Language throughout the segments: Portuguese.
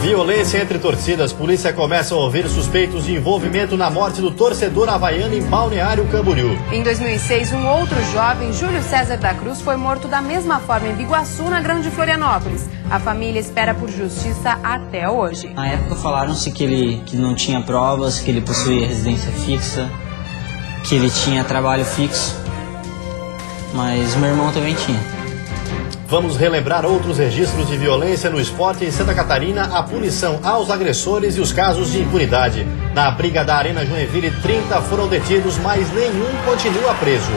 Violência entre torcidas. Polícia começa a ouvir suspeitos de envolvimento na morte do torcedor havaiano em Balneário Camboriú. Em 2006, um outro jovem, Júlio César da Cruz, foi morto da mesma forma em Biguaçu, na Grande Florianópolis. A família espera por justiça até hoje. Na época falaram-se que não tinha provas, que ele possuía residência fixa, que ele tinha trabalho fixo, mas meu irmão também tinha. Vamos relembrar outros registros de violência no esporte em Santa Catarina, a punição aos agressores e os casos de impunidade. Na briga da Arena Joinville, 30 foram detidos, mas nenhum continua preso.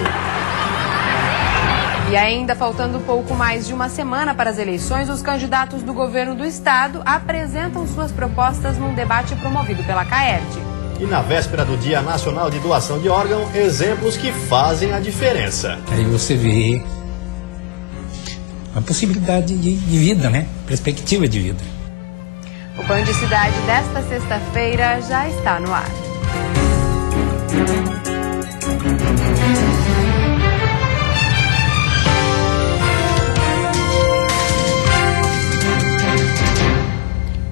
E ainda faltando pouco mais de uma semana para as eleições, os candidatos do governo do estado apresentam suas propostas num debate promovido pela CAERD. E na véspera do Dia Nacional de Doação de Órgão, exemplos que fazem a diferença. Aí você vê a possibilidade de vida, né? Perspectiva de vida. O Band Cidade desta sexta-feira já está no ar.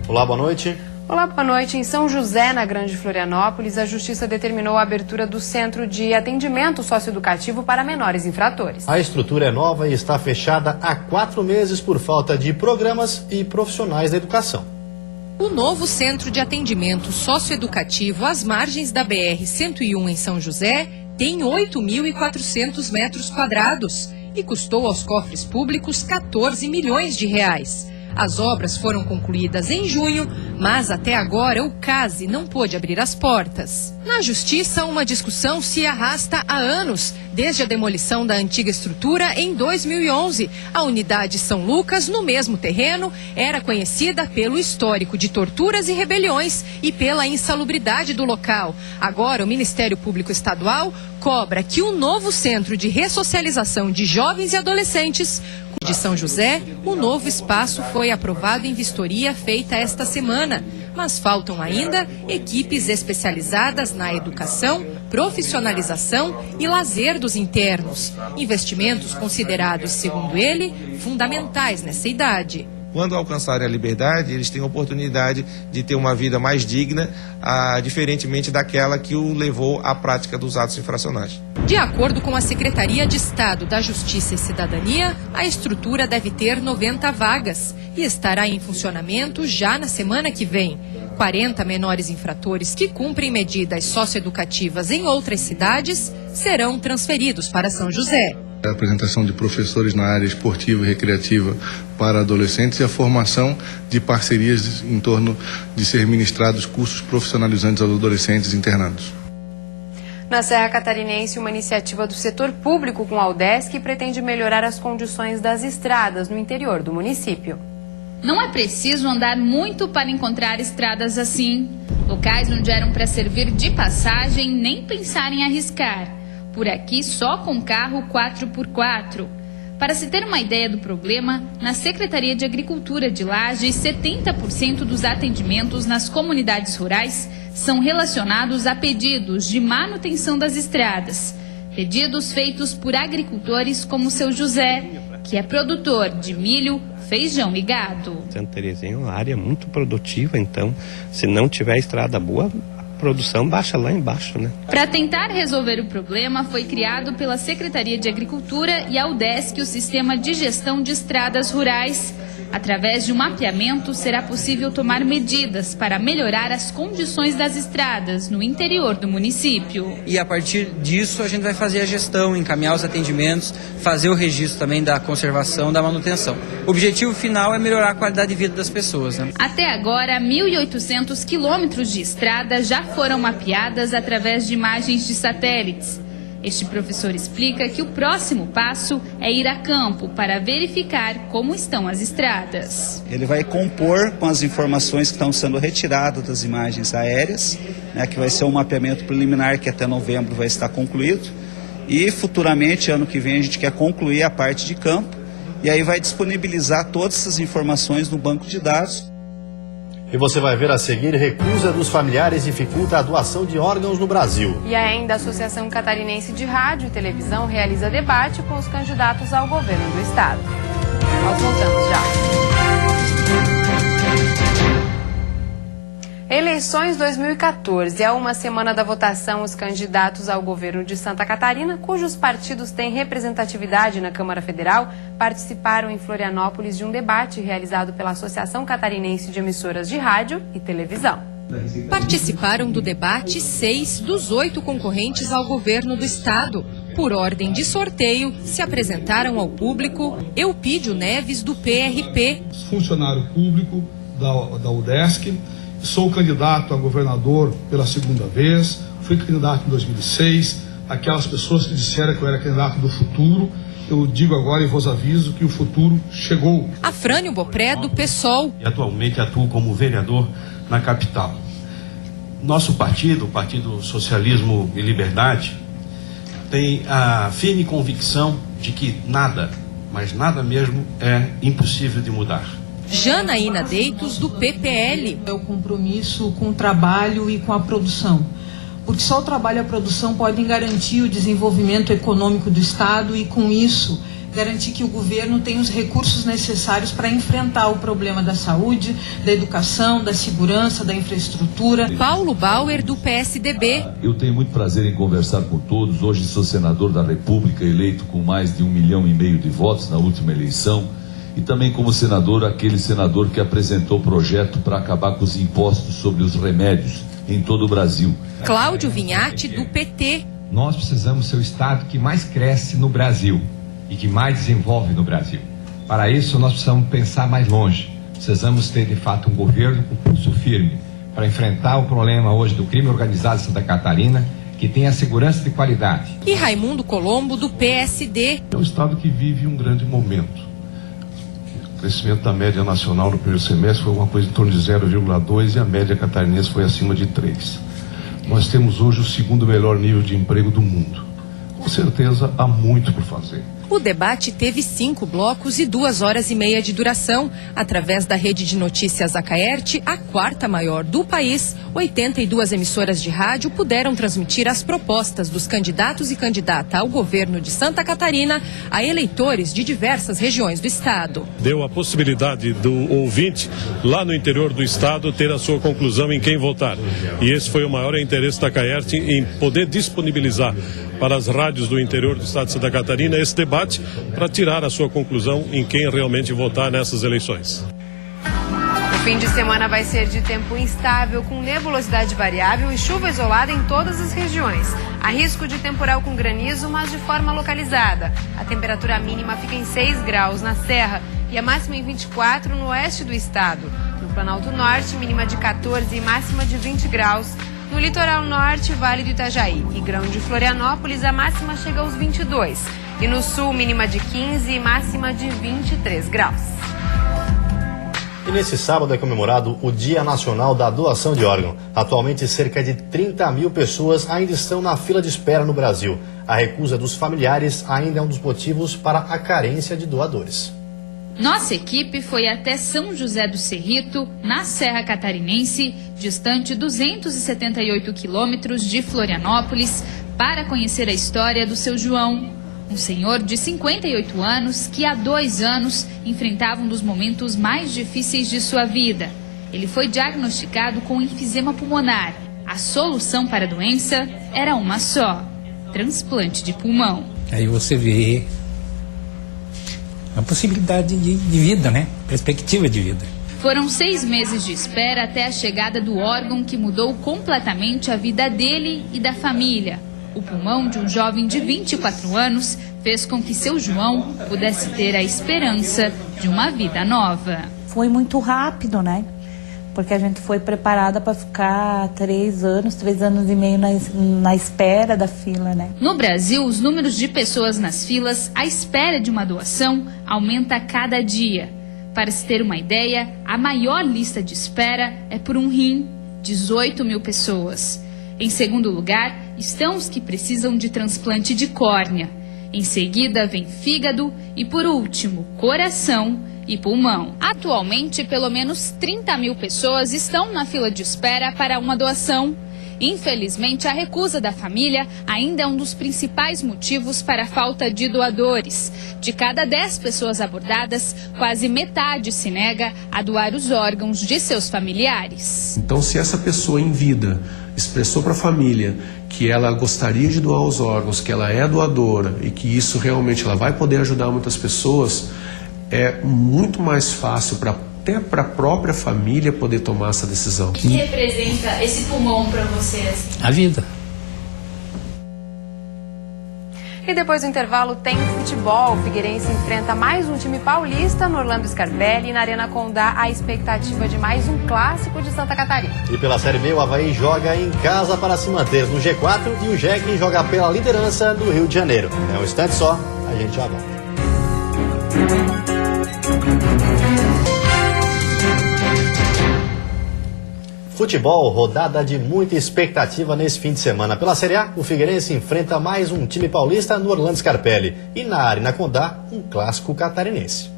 Olá, boa noite. Olá, boa noite. Em São José, na Grande Florianópolis, a Justiça determinou a abertura do Centro de Atendimento Socioeducativo para menores infratores. A estrutura é nova e está fechada há 4 meses por falta de programas e profissionais da educação. O novo Centro de Atendimento Socioeducativo às margens da BR-101 em São José tem 8.400 metros quadrados e custou aos cofres públicos 14 milhões de reais. As obras foram concluídas em junho, mas até agora o CASE não pôde abrir as portas. Na Justiça, uma discussão se arrasta há anos, desde a demolição da antiga estrutura em 2011. A unidade São Lucas, no mesmo terreno, era conhecida pelo histórico de torturas e rebeliões e pela insalubridade do local. Agora, o Ministério Público Estadual cobra que o novo Centro de Ressocialização de Jovens e Adolescentes de São José, o novo espaço foi aprovado em vistoria feita esta semana, mas faltam ainda equipes especializadas na educação, profissionalização e lazer dos internos. Investimentos considerados, segundo ele, fundamentais nessa idade. Quando alcançarem a liberdade, eles têm a oportunidade de ter uma vida mais digna, diferentemente daquela que o levou à prática dos atos infracionais. De acordo com a Secretaria de Estado da Justiça e Cidadania, a estrutura deve ter 90 vagas e estará em funcionamento já na semana que vem. 40 menores infratores que cumprem medidas socioeducativas em outras cidades serão transferidos para São José. A apresentação de professores na área esportiva e recreativa para adolescentes e a formação de parcerias em torno de ser ministrados cursos profissionalizantes aos adolescentes internados. Na Serra Catarinense, uma iniciativa do setor público com a UDESC pretende melhorar as condições das estradas no interior do município. Não é preciso andar muito para encontrar estradas assim. Locais onde eram para servir de passagem, nem pensar em arriscar. Por aqui só com carro 4x4. Para se ter uma ideia do problema, na Secretaria de Agricultura de Lages, 70% dos atendimentos nas comunidades rurais são relacionados a pedidos de manutenção das estradas. Pedidos feitos por agricultores como o seu José, que é produtor de milho, feijão e gado. Santa Terezinha é uma área muito produtiva, então se não tiver estrada boa, produção baixa lá embaixo, né? Para tentar resolver o problema, foi criado pela Secretaria de Agricultura e a UDESC o Sistema de Gestão de Estradas Rurais. Através de um mapeamento, será possível tomar medidas para melhorar as condições das estradas no interior do município. E a partir disso a gente vai fazer a gestão, encaminhar os atendimentos, fazer o registro também da conservação, da manutenção. O objetivo final é melhorar a qualidade de vida das pessoas, né? Até agora, 1.800 quilômetros de estrada já foram mapeadas através de imagens de satélites. Este professor explica que o próximo passo é ir a campo para verificar como estão as estradas. Ele vai compor com as informações que estão sendo retiradas das imagens aéreas, né, que vai ser um mapeamento preliminar que até novembro vai estar concluído. E futuramente, ano que vem, a gente quer concluir a parte de campo e aí vai disponibilizar todas essas informações no banco de dados. E você vai ver a seguir: recusa dos familiares dificulta a doação de órgãos no Brasil. E ainda a Associação Catarinense de Rádio e Televisão realiza debate com os candidatos ao governo do estado. Nós voltamos já. eleições 2014. Há uma semana da votação, os candidatos ao governo de Santa Catarina, cujos partidos têm representatividade na Câmara Federal, participaram em Florianópolis de um debate realizado pela Associação Catarinense de Emissoras de Rádio e Televisão. Participaram do debate 6 dos 8 concorrentes ao governo do estado. Por ordem de sorteio, se apresentaram ao público Eupídio Neves, do PRP. Funcionário público da UDESC, sou candidato a governador pela segunda vez, fui candidato em 2006, aquelas pessoas que disseram que eu era candidato do futuro, eu digo agora e vos aviso que o futuro chegou. Afrânio Bopré, do PSOL. E atualmente atuo como vereador na capital. Nosso partido, o Partido Socialismo e Liberdade, tem a firme convicção de que nada, mas nada mesmo, é impossível de mudar. Janaína Deitos, do PPL. É o compromisso com o trabalho e com a produção. Porque só o trabalho e a produção podem garantir o desenvolvimento econômico do Estado e, com isso, garantir que o governo tem os recursos necessários para enfrentar o problema da saúde, da educação, da segurança, da infraestrutura. Paulo Bauer, do PSDB. Eu tenho muito prazer em conversar com todos. Hoje sou senador da República, eleito com mais de 1,5 milhão de votos na última eleição. E também como senador, aquele senador que apresentou o projeto para acabar com os impostos sobre os remédios em todo o Brasil. Cláudio Vinhati, do PT. Nós precisamos ser o estado que mais cresce no Brasil e que mais desenvolve no Brasil. Para isso, nós precisamos pensar mais longe. Precisamos ter, de fato, um governo com pulso firme para enfrentar o problema hoje do crime organizado em Santa Catarina, que tenha segurança de qualidade. E Raimundo Colombo, do PSD. É um estado que vive um grande momento. O crescimento da média nacional no primeiro semestre foi uma coisa em torno de 0,2 e a média catarinense foi acima de 3. Nós temos hoje o segundo melhor nível de emprego do mundo. Com certeza, há muito por fazer. O debate teve 5 blocos e 2 horas e meia de duração. Através da rede de notícias Acaerte, a 4ª maior do país, 82 emissoras de rádio puderam transmitir as propostas dos candidatos e candidata ao governo de Santa Catarina a eleitores de diversas regiões do estado. Deu a possibilidade do ouvinte lá no interior do estado ter a sua conclusão em quem votar. E esse foi o maior interesse da Acaerte em poder disponibilizar para as rádios do interior do estado de Santa Catarina esse debate para tirar a sua conclusão em quem realmente votar nessas eleições. O fim de semana vai ser de tempo instável, com nebulosidade variável e chuva isolada em todas as regiões. Há risco de temporal com granizo, mas de forma localizada. A temperatura mínima fica em 6 graus na Serra e a máxima em 24 no oeste do estado. No Planalto Norte, mínima de 14 e máxima de 20 graus. No litoral norte, Vale do Itajaí e Grão de Florianópolis, a máxima chega aos 22. E no sul, mínima de 15 e máxima de 23 graus. E nesse sábado é comemorado o Dia Nacional da Doação de Órgão. Atualmente, cerca de 30 mil pessoas ainda estão na fila de espera no Brasil. A recusa dos familiares ainda é um dos motivos para a carência de doadores. Nossa equipe foi até São José do Cerrito, na Serra Catarinense, distante 278 quilômetros de Florianópolis, para conhecer a história do seu João, um senhor de 58 anos que há 2 anos enfrentava um dos momentos mais difíceis de sua vida. Ele foi diagnosticado com enfisema pulmonar. A solução para a doença era uma só: transplante de pulmão. Aí você vê a possibilidade de vida, né? Perspectiva de vida. Foram 6 meses de espera até a chegada do órgão que mudou completamente a vida dele e da família. O pulmão de um jovem de 24 anos fez com que seu João pudesse ter a esperança de uma vida nova. Foi muito rápido, né? Porque a gente foi preparada para ficar 3 anos e meio na espera da fila, né? No Brasil, os números de pessoas nas filas à espera de uma doação aumenta a cada dia. Para se ter uma ideia, a maior lista de espera é por um rim, 18 mil pessoas. Em segundo lugar, estão os que precisam de transplante de córnea. Em seguida, vem fígado e, por último, coração e pulmão. Atualmente, pelo menos 30 mil pessoas estão na fila de espera para uma doação. Infelizmente, a recusa da família ainda é um dos principais motivos para a falta de doadores. De cada 10 pessoas abordadas, quase metade se nega a doar os órgãos de seus familiares. Então, se essa pessoa em vida expressou para a família que ela gostaria de doar os órgãos, que ela é doadora e que isso realmente ela vai poder ajudar muitas pessoas, é muito mais fácil até para a própria família poder tomar essa decisão. O que representa esse pulmão para vocês? A vida. E depois do intervalo tem futebol. O Figueirense enfrenta mais um time paulista no Orlando Scarpelli e na Arena Condá a expectativa de mais um clássico de Santa Catarina. E pela Série B, o Avaí joga em casa para se manter no G4 e o JEC joga pela liderança do Rio de Janeiro. É um instante só, a gente já volta. Futebol, rodada de muita expectativa nesse fim de semana. Pela Série A, o Figueirense enfrenta mais um time paulista no Orlando Scarpelli. E na Arena Condá, um clássico catarinense.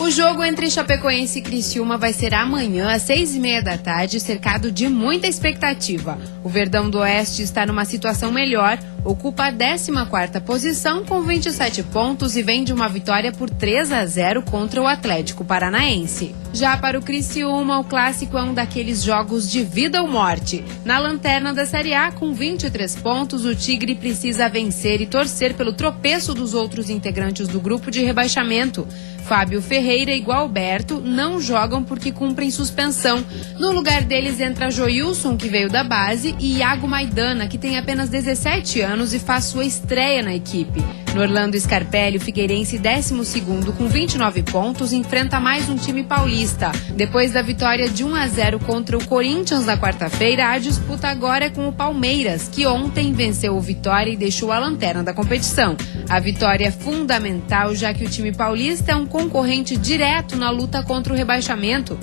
O jogo entre Chapecoense e Criciúma vai ser amanhã, às 6h30 da tarde, cercado de muita expectativa. O Verdão do Oeste está numa situação melhor, ocupa a 14ª posição com 27 pontos e vem de uma vitória por 3-0 contra o Atlético Paranaense. Já para o Criciúma, o clássico é um daqueles jogos de vida ou morte. Na lanterna da Série A, com 23 pontos, o Tigre precisa vencer e torcer pelo tropeço dos outros integrantes do grupo de rebaixamento. Fábio Ferreira e Gualberto não jogam porque cumprem suspensão. No lugar deles entra Joilson, que veio da base, e Iago Maidana, que tem apenas 17 anos e faz sua estreia na equipe. No Orlando Scarpelli, o Figueirense, 12º com 29 pontos, enfrenta mais um time paulista. Depois da vitória de 1-0 contra o Corinthians na quarta-feira, a disputa agora é com o Palmeiras, que ontem venceu o Vitória e deixou a lanterna da competição. A vitória é fundamental, já que o time paulista é um concorrente direto na luta contra o rebaixamento.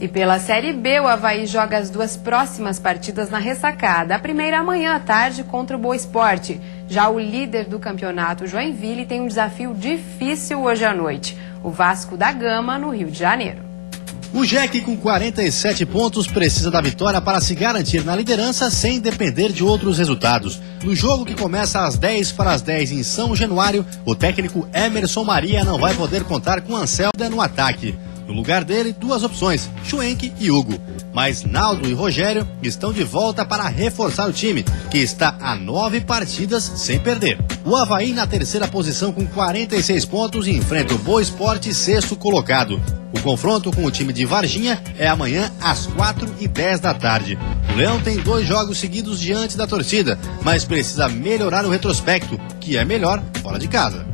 E pela Série B, o Avaí joga as 2 próximas partidas na ressacada. A primeira amanhã à tarde contra o Boa Esporte. Já o líder do campeonato, Joinville, tem um desafio difícil hoje à noite. O Vasco da Gama, no Rio de Janeiro. O JEC, com 47 pontos, precisa da vitória para se garantir na liderança sem depender de outros resultados. No jogo que começa às 10:10 em São Januário, o técnico Emerson Maria não vai poder contar com Anselda no ataque. No lugar dele, 2 opções, Schwenk e Hugo. Mas Naldo e Rogério estão de volta para reforçar o time, que está a 9 partidas sem perder. O Avaí na 3ª posição com 46 pontos e enfrenta o Boa Esporte, 6º colocado. O confronto com o time de Varginha é amanhã às 4h10 da tarde. O Leão tem 2 jogos seguidos diante da torcida, mas precisa melhorar o retrospecto, que é melhor fora de casa.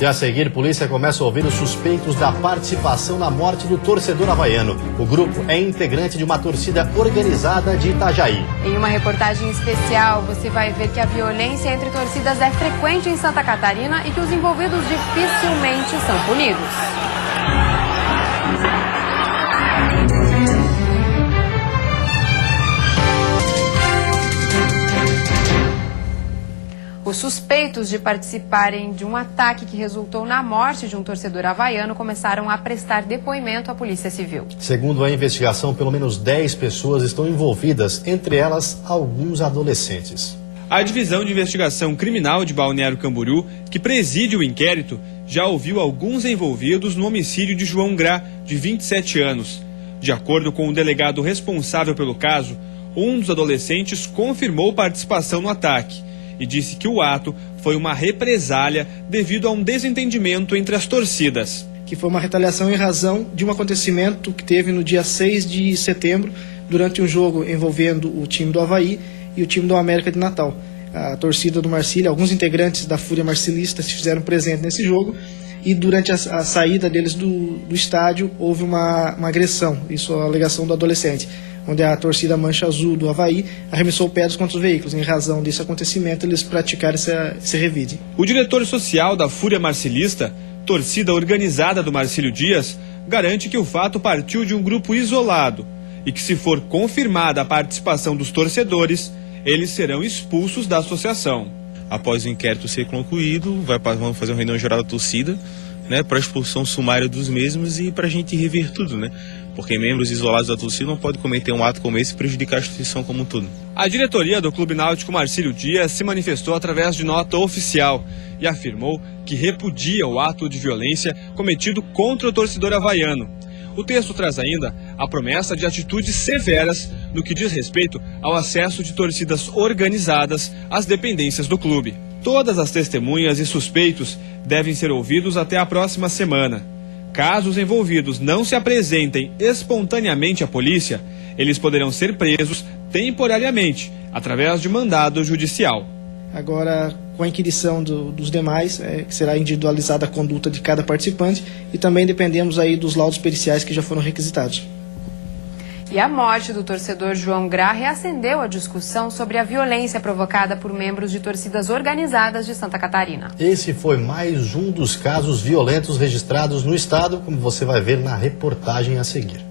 E a seguir, polícia começa a ouvir os suspeitos da participação na morte do torcedor havaiano. O grupo é integrante de uma torcida organizada de Itajaí. Em uma reportagem especial, você vai ver que a violência entre torcidas é frequente em Santa Catarina e que os envolvidos dificilmente são punidos. Os suspeitos de participarem de um ataque que resultou na morte de um torcedor havaiano começaram a prestar depoimento à Polícia Civil. Segundo a investigação, pelo menos 10 pessoas estão envolvidas, entre elas alguns adolescentes. A Divisão de Investigação Criminal de Balneário Camboriú, que preside o inquérito, já ouviu alguns envolvidos no homicídio de João Grá, de 27 anos. De acordo com o delegado responsável pelo caso, um dos adolescentes confirmou participação no ataque e disse que o ato foi uma represália devido a um desentendimento entre as torcidas. Que foi uma retaliação em razão de um acontecimento que teve no dia 6 de setembro, durante um jogo envolvendo o time do Avaí e o time do América de Natal. A torcida do Marcílio, alguns integrantes da Fúria Marcilista se fizeram presentes nesse jogo e durante a saída deles do estádio houve uma agressão, isso é a alegação do adolescente, onde a torcida Mancha Azul do Avaí arremessou pedras contra os veículos. Em razão desse acontecimento, eles praticaram esse revide. O diretor social da Fúria Marcilista, torcida organizada do Marcílio Dias, garante que o fato partiu de um grupo isolado e que, se for confirmada a participação dos torcedores, eles serão expulsos da associação. Após o inquérito ser concluído, vamos fazer uma reunião geral da torcida, para a expulsão sumária dos mesmos e para a gente rever tudo, porque membros isolados da torcida não podem cometer um ato como esse e prejudicar a instituição como um todo. A diretoria do Clube Náutico Marcílio Dias se manifestou através de nota oficial e afirmou que repudia o ato de violência cometido contra o torcedor havaiano. O texto traz ainda a promessa de atitudes severas no que diz respeito ao acesso de torcidas organizadas às dependências do clube. Todas as testemunhas e suspeitos devem ser ouvidos até a próxima semana. Caso os envolvidos não se apresentem espontaneamente à polícia, eles poderão ser presos temporariamente, através de mandado judicial. Agora, com a inquirição dos demais, que será individualizada a conduta de cada participante e também dependemos aí dos laudos periciais que já foram requisitados. E a morte do torcedor João Grá reacendeu a discussão sobre a violência provocada por membros de torcidas organizadas de Santa Catarina. Esse foi mais um dos casos violentos registrados no estado, como você vai ver na reportagem a seguir.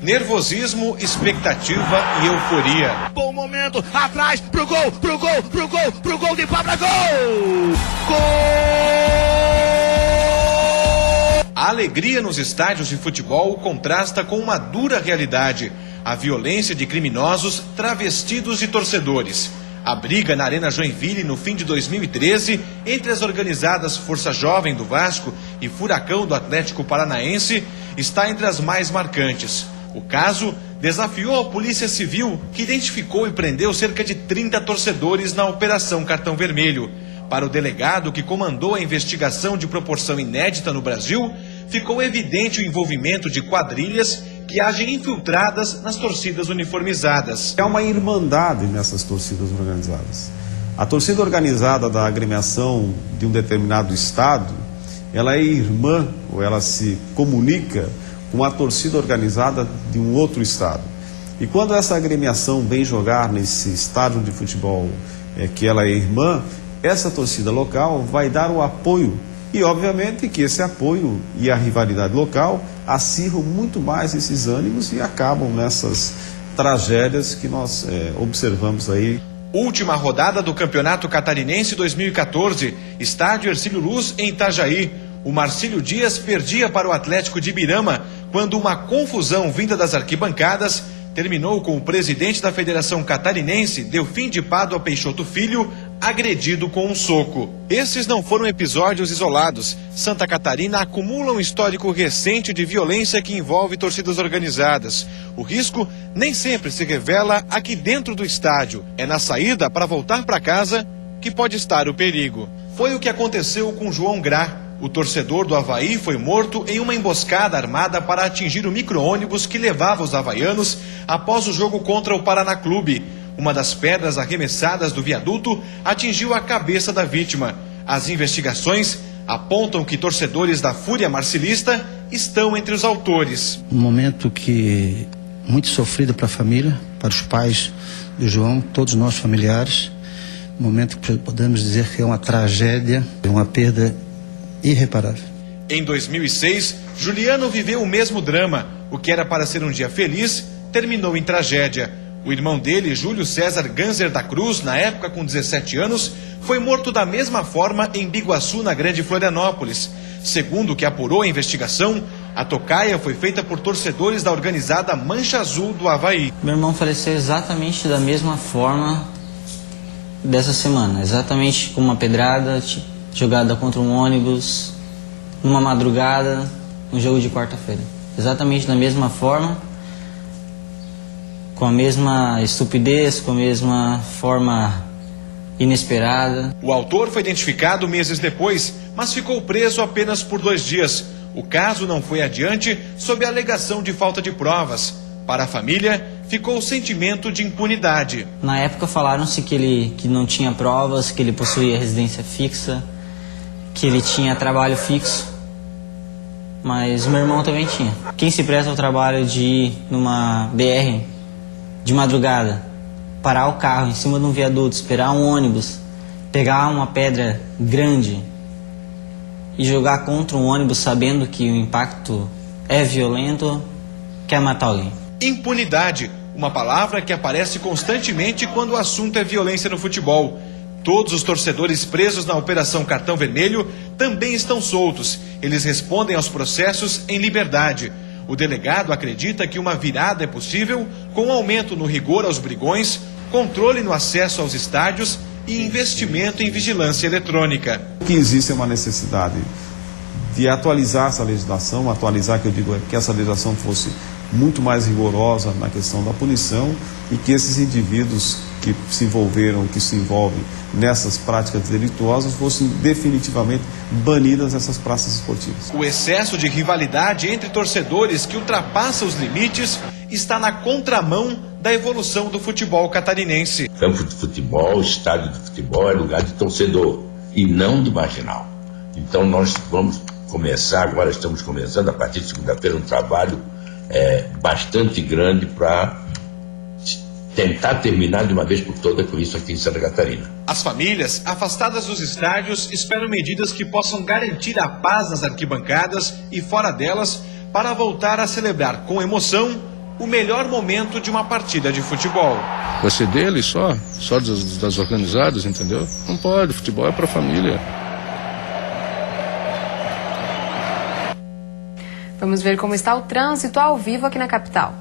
Nervosismo, expectativa e euforia. Bom momento, atrás, pro gol de Pablo, gol! A alegria nos estádios de futebol contrasta com uma dura realidade: a violência de criminosos travestidos de torcedores. A briga na Arena Joinville no fim de 2013 entre as organizadas Força Jovem do Vasco e Furacão do Atlético Paranaense está entre as mais marcantes. O caso desafiou a Polícia Civil, que identificou e prendeu cerca de 30 torcedores na Operação Cartão Vermelho. Para o delegado que comandou a investigação de proporção inédita no Brasil, ficou evidente o envolvimento de quadrilhas que agem infiltradas nas torcidas uniformizadas. É uma irmandade nessas torcidas organizadas. A torcida organizada da agremiação de um determinado estado, ela é irmã, ou ela se comunica com a torcida organizada de um outro estado. E quando essa agremiação vem jogar nesse estádio de futebol que ela é irmã, essa torcida local vai dar o apoio. E obviamente que esse apoio e a rivalidade local acirram muito mais esses ânimos e acabam nessas tragédias que nós observamos aí. Última rodada do Campeonato Catarinense 2014, estádio Hercílio Luz em Itajaí. O Marcílio Dias perdia para o Atlético de Ibirama quando uma confusão vinda das arquibancadas terminou com o presidente da Federação Catarinense, Delfim de Pádua Peixoto Filho, agredido com um soco. Esses não foram episódios isolados. Santa Catarina acumula um histórico recente de violência que envolve torcidas organizadas. O risco nem sempre se revela aqui dentro do estádio. É na saída para voltar para casa que pode estar o perigo. Foi o que aconteceu com João Grá. O torcedor do Avaí foi morto em uma emboscada armada para atingir o micro-ônibus que levava os havaianos após o jogo contra o Paraná Clube. Uma das pedras arremessadas do viaduto atingiu a cabeça da vítima. As investigações apontam que torcedores da Fúria Marcilista estão entre os autores. Um momento que muito sofrido para a família, para os pais do João, todos nós familiares. Um momento que podemos dizer que é uma tragédia, uma perda irreparável. Em 2006, Juliano viveu o mesmo drama. O que era para ser um dia feliz, terminou em tragédia. O irmão dele, Júlio César Ganser da Cruz, na época com 17 anos, foi morto da mesma forma em Biguaçu, na Grande Florianópolis. Segundo o que apurou a investigação, a tocaia foi feita por torcedores da organizada Mancha Azul do Avaí. Meu irmão faleceu exatamente da mesma forma dessa semana, exatamente com uma pedrada jogada contra um ônibus, numa madrugada, um jogo de quarta-feira. Exatamente da mesma forma, com a mesma estupidez, com a mesma forma inesperada. O autor foi identificado meses depois, mas ficou preso apenas por 2 dias. O caso não foi adiante sob a alegação de falta de provas. Para a família, ficou o sentimento de impunidade. Na época falaram-se que não tinha provas, que ele possuía residência fixa, que ele tinha trabalho fixo, mas o meu irmão também tinha. Quem se presta ao trabalho de ir numa BR de madrugada, parar o carro em cima de um viaduto, esperar um ônibus, pegar uma pedra grande e jogar contra um ônibus sabendo que o impacto é violento, quer matar alguém. Impunidade, uma palavra que aparece constantemente quando o assunto é violência no futebol. Todos os torcedores presos na Operação Cartão Vermelho também estão soltos. Eles respondem aos processos em liberdade. O delegado acredita que uma virada é possível com aumento no rigor aos brigões, controle no acesso aos estádios e investimento em vigilância eletrônica. O que existe é uma necessidade de atualizar essa legislação, atualizar, que eu digo, é que essa legislação fosse muito mais rigorosa na questão da punição e que esses indivíduos que se envolveram, que se envolvem nessas práticas delituosas fossem definitivamente banidas dessas praças esportivas. O excesso de rivalidade entre torcedores que ultrapassa os limites está na contramão da evolução do futebol catarinense. Campo de futebol, estádio de futebol é lugar de torcedor e não de marginal. Então nós vamos começar, agora estamos começando a partir de segunda-feira, um trabalho bastante grande para tentar terminar de uma vez por todas com isso aqui em Santa Catarina. As famílias, afastadas dos estádios, esperam medidas que possam garantir a paz nas arquibancadas e fora delas para voltar a celebrar com emoção o melhor momento de uma partida de futebol. Vai ser dele só das organizadas, entendeu? Não pode, futebol é para a família. Vamos ver como está o trânsito ao vivo aqui na capital.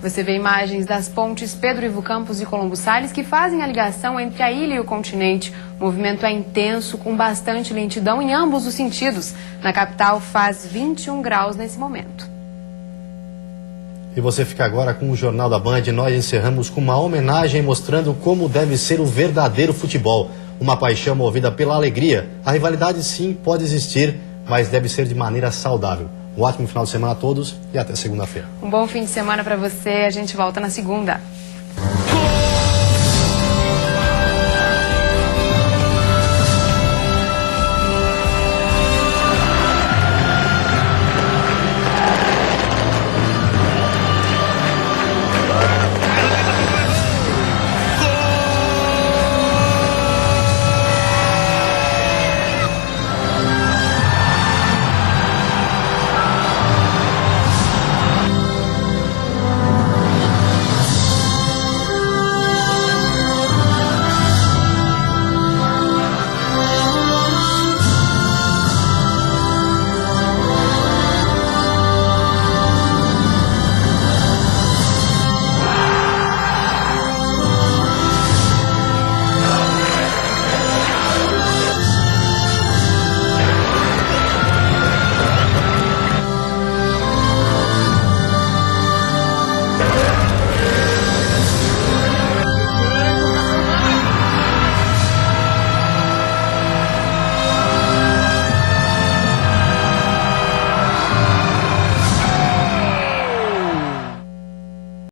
Você vê imagens das pontes Pedro Ivo Campos e Colombo Salles que fazem a ligação entre a ilha e o continente. O movimento é intenso, com bastante lentidão em ambos os sentidos. Na capital faz 21 graus nesse momento. E você fica agora com o Jornal da Band. Nós encerramos com uma homenagem mostrando como deve ser o verdadeiro futebol. Uma paixão movida pela alegria. A rivalidade sim pode existir, mas deve ser de maneira saudável. Um ótimo final de semana a todos e até segunda-feira. Um bom fim de semana para você. A gente volta na segunda.